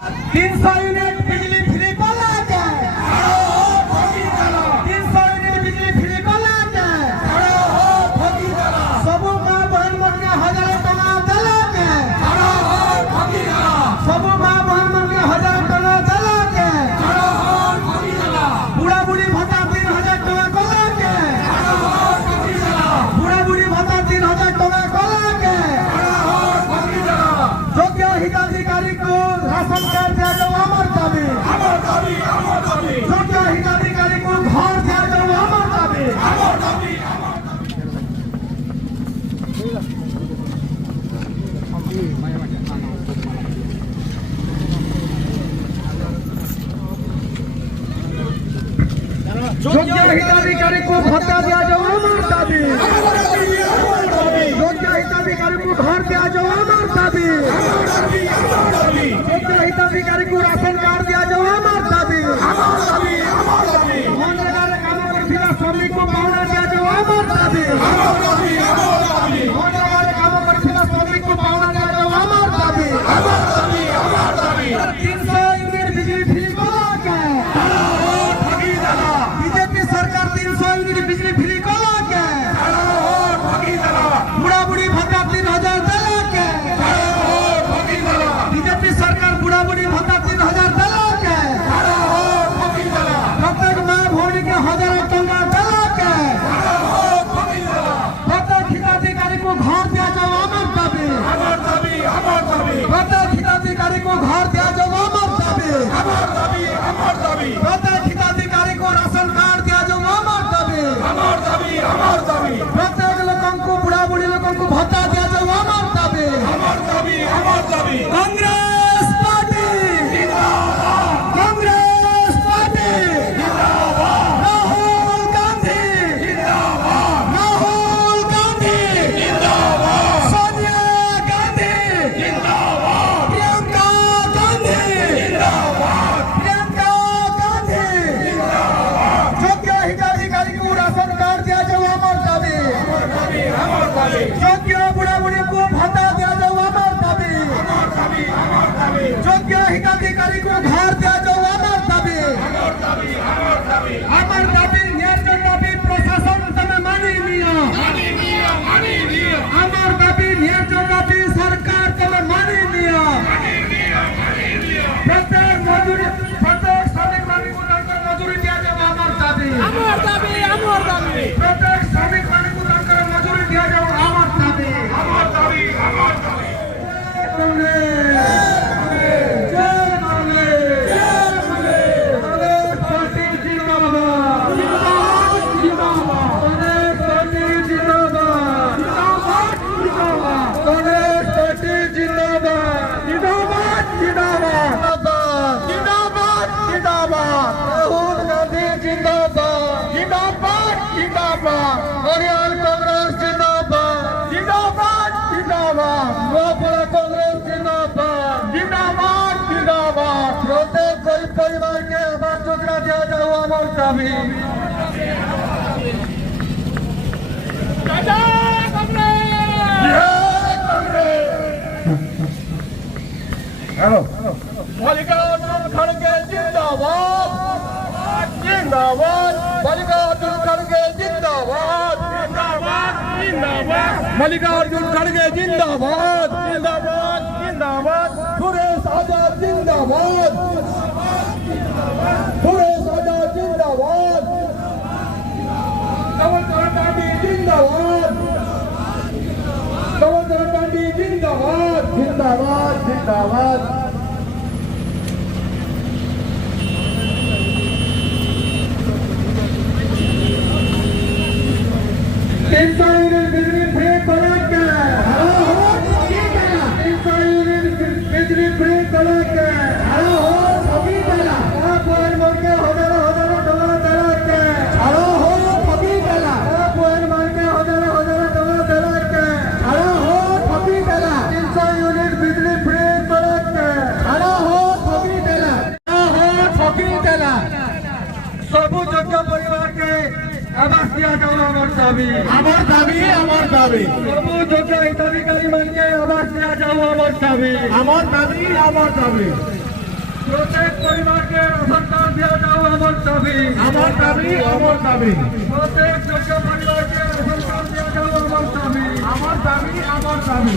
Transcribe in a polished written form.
300 unit बिजली free कला के 300 यूनिट बिजली फ्री कला के सबू माँ बहन मन के 1000 टका दिला के सबू माँ बहन मन के 1000 टका दिला के बुढ़ा बुढ़ी भत्ता 3000 टका कला के बुढ़ा बुढ़ी भत्ता 3000 टका कला के योग्य हिताधिकारी को राशन कार्ड दिया जाओ अमर दाबी योग्य हिताधिकारी को घर दिया जाओ अमर दाबी योग्य हिताधिकारी को भत्ता दिया जाओ अमर दाबी योग्य हिताधिकारी को घर दिया जाओ अमर दाबी योग्य हिताधिकारी को राशन कार्ड दिया जाओ अमर दाबी मनरेगा काम करथिला श्रमिक को पाउना दिया जाओ अमर दाबी मनरेगा काम करथिला श्रमिक को पाउना दिया जाओ अमर दाबी 300 यूनिट बिजली फ्री कला के बीजेपी सरकार 300 यूनिट बिजली फ्री कला के बुढ़ा बुढ़ी भत्ता 3000 दिला के बीजेपी सरकार बुढ़ा बुढ़ी भत्ता 3000 दिला के प्रत्येक माँ भौणी के 1000 टका दिला के प्रत्येक हिताधिकारी को घर दिया जाओ अमर दाबी प्रत्येक हिताधिकारी को घर दिया जाओ अमर दाबी प्रत्येक हिताधिकारी को राशन कार्ड दिया जाओ अमर दाबी प्रत्येक लोगों को बुढ़ा बुढ़ी लोगों को भत्ता दिया जाओ अमर दाबी कांग्रेस पार्टी कांग्रेस पार्टी राहुल गांधी राहुल गांधी सोनिया गांधी प्रियंका गांधी प्रियंका गांधी योग्य हिताधिकारी को राशन कार्ड दिया जाओ अमर दाबी योग्य बुढ़ा बुढ़ी को भत्ता दिया जाओ अमर दाबी योग्य हिताधिकारी को घर दिया जाओ अमर दाबी न्याय दाबी प्रशासन तमे मानी लिया अमर दाबी न्याय दाबी सरकार तमे मानी लिया प्रत्येक मजदूरी प्रत्येक श्रमिक मालिक को तांकर मजदूरी दिया जाओ अमर दाबी प्रत्येक श्रमिक मालिक को तांकर मजदूरी दिया जाओ अमर दाबी परिवार के आवास योजना दिया जाओ अमर दाबी मल्लिकार्जुन खड़गे जिंदाबाद जिंदाबाद मल्लिकार्जुन खड़गे जिंदाबाद मल्लिकार्जुन खड़गे जिंदाबाद जिंदाबाद जिंदाबाद सुरेश आजाद जिंदाबाद सुरेश आजाद जिंदाबाद कमल गांधी जिंदाबाद कमल गांधी जिंदाबाद जिंदाबाद जिंदाबाद 300 यूनिट बिजली फ्री कला के 300 यूनिट बिजली फ्री कला के सबू योग्य परिवार के आवास दिया जाओ अमर दाबी सबू योग्य हिताधिकारी मान के आवास दिया जाओ अमर दाबी প্রত্যেক পরিবারকে রেশন কার্ড দেওয়া যাও আমার দাবি। আমার দাবি, আমার দাবি, প্রত্যেক যোগ্য পরিবারকে রেশন কার্ড দেওয়া যাও আমার দাবি। আমার দাবি, আমার দাবি।